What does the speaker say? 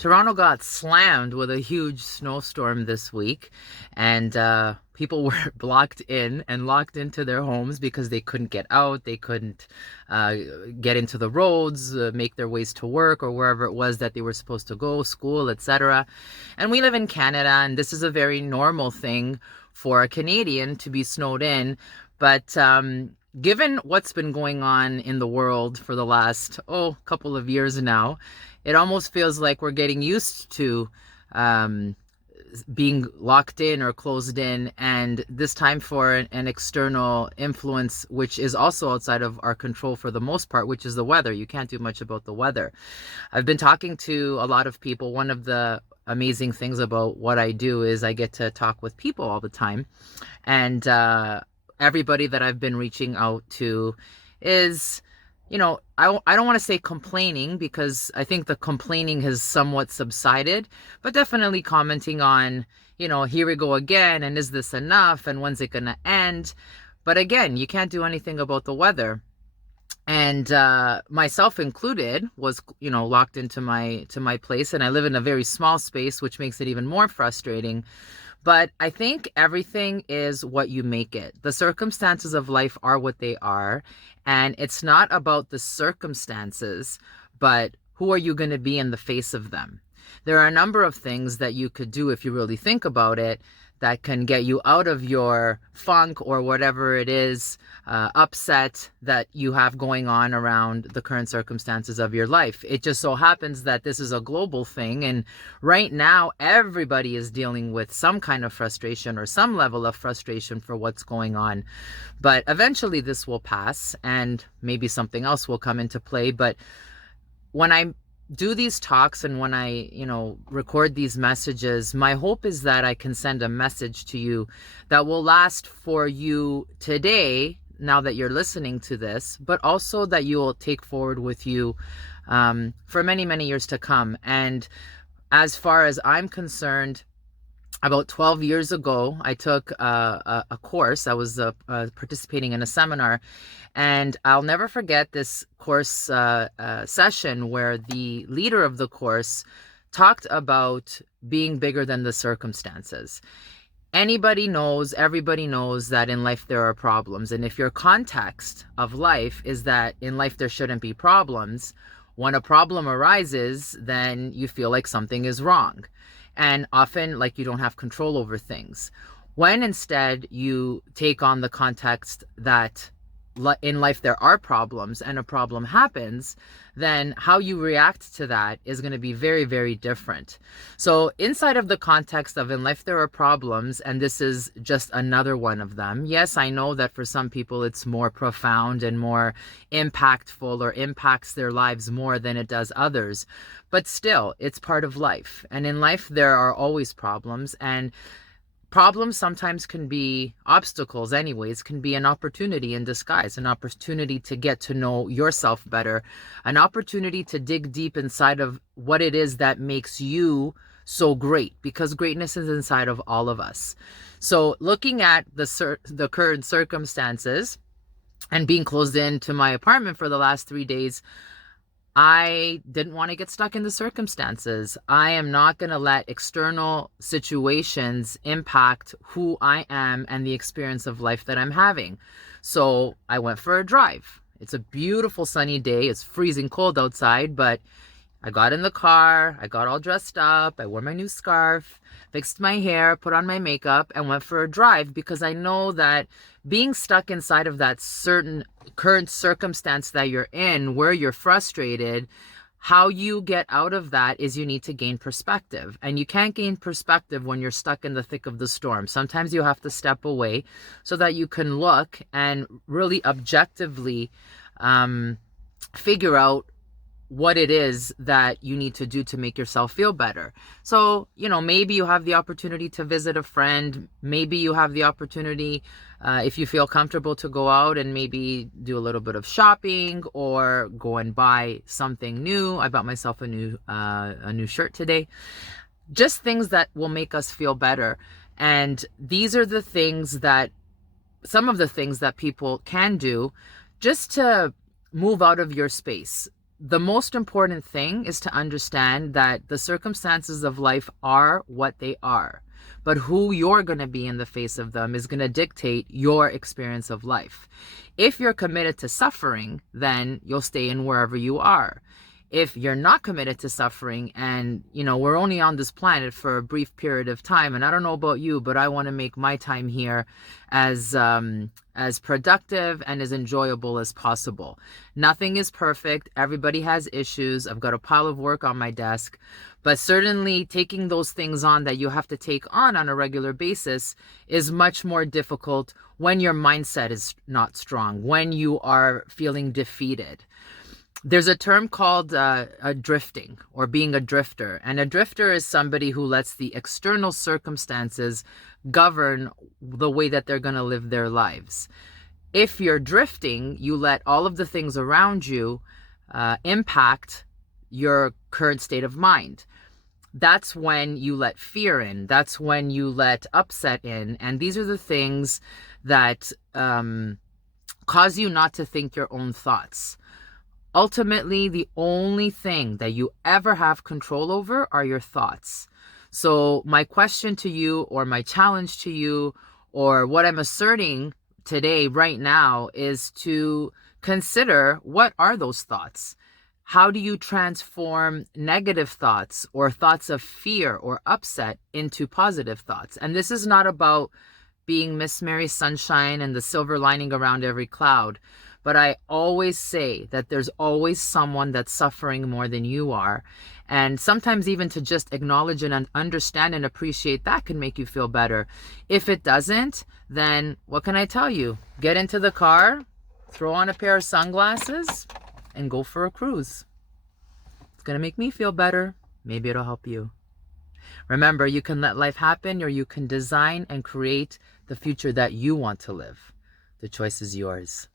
Toronto got slammed with a huge snowstorm this week, and people were blocked in and locked into their homes because they couldn't get out, they couldn't uh, get into the roads, make their ways to work or wherever it was that they were supposed to go, school, etc. And we live in Canada, and this is a very normal thing for a Canadian to be snowed in, but given what's been going on in the world for the last couple of years now, it almost feels like we're getting used to um, being locked in or closed in, and this time for an external influence, which is also outside of our control for the most part, which is the weather. You can't do much about the weather. I've been talking to a lot of people. One of the amazing things about what I do is I get to talk with people all the time, and everybody that I've been reaching out to is, I don't want to say complaining, because I think the complaining has somewhat subsided, but definitely commenting on, here we go again, and is this enough, and when's it going to end? But again, you can't do anything about the weather. And myself included was, locked into my place, and I live in a very small space, which makes it even more frustrating. But I think everything is what you make it. The circumstances of life are what they are. And it's not about the circumstances, but who are you going to be in the face of them? There are a number of things that you could do if you really think about it that can get you out of your funk or whatever it is, upset that you have going on around the current circumstances of your life. It just so happens that this is a global thing, and right now everybody is dealing with some kind of frustration or some level of frustration for what's going on. But eventually this will pass, and maybe something else will come into play. But when I do these talks and when I, record these messages, my hope is that I can send a message to you that will last for you today, now that you're listening to this, but also that you will take forward with you for many, many years to come. And as far as I'm concerned, about 12 years ago, I took a course. I was participating in a seminar, and I'll never forget this course session where the leader of the course talked about being bigger than the circumstances. Everybody knows that in life there are problems. And if your context of life is that in life there shouldn't be problems, when a problem arises, then you feel like something is wrong. And often, like, you don't have control over things. When instead you take on the context that in life there are problems and a problem happens, then how you react to that is going to be very, very different. So inside of the context of in life there are problems, and this is just another one of them. Yes, I know that for some people it's more profound and more impactful, or impacts their lives more than it does others. But still, it's part of life. And in life there are always problems, and problems sometimes can be obstacles anyways, can be an opportunity in disguise, an opportunity to get to know yourself better, an opportunity to dig deep inside of what it is that makes you so great, because greatness is inside of all of us. So looking at the current circumstances and being closed into my apartment for the last 3 days, I didn't want to get stuck in the circumstances. I am not going to let external situations impact who I am and the experience of life that I'm having. So I went for a drive. It's a beautiful sunny day. It's freezing cold outside, but I got in the car, I got all dressed up, I wore my new scarf, fixed my hair, put on my makeup, and went for a drive, because I know that being stuck inside of that certain current circumstance that you're in, where you're frustrated, how you get out of that is you need to gain perspective. And you can't gain perspective when you're stuck in the thick of the storm. Sometimes you have to step away so that you can look and really objectively figure out what it is that you need to do to make yourself feel better. So, maybe you have the opportunity to visit a friend. Maybe you have the opportunity, if you feel comfortable, to go out and maybe do a little bit of shopping or go and buy something new. I bought myself a new shirt today. Just things that will make us feel better. And these are some of the things that people can do just to move out of your space. the most important thing is to understand that the circumstances of life are what they are. But who you're going to be in the face of them is going to dictate your experience of life. If you're committed to suffering, then you'll stay in wherever you are. If you're not committed to suffering, and we're only on this planet for a brief period of time, and I don't know about you, but I want to make my time here as productive and as enjoyable as possible. Nothing is perfect. Everybody has issues. I've got a pile of work on my desk, but certainly taking those things on that you have to take on a regular basis is much more difficult when your mindset is not strong, when you are feeling defeated. There's a term called drifting, or being a drifter. And a drifter is somebody who lets the external circumstances govern the way that they're going to live their lives. If you're drifting, you let all of the things around you impact your current state of mind. That's when you let fear in. That's when you let upset in. And these are the things that cause you not to think your own thoughts. Ultimately, the only thing that you ever have control over are your thoughts. So my question to you, or my challenge to you, or what I'm asserting today, right now, is to consider, what are those thoughts? How do you transform negative thoughts or thoughts of fear or upset into positive thoughts? And this is not about being Miss Mary Sunshine and the silver lining around every cloud. But I always say that there's always someone that's suffering more than you are. And sometimes even to just acknowledge and understand and appreciate that can make you feel better. If it doesn't, then what can I tell you? Get into the car, throw on a pair of sunglasses, and go for a cruise. It's going to make me feel better. Maybe it'll help you. Remember, you can let life happen, or you can design and create the future that you want to live. The choice is yours.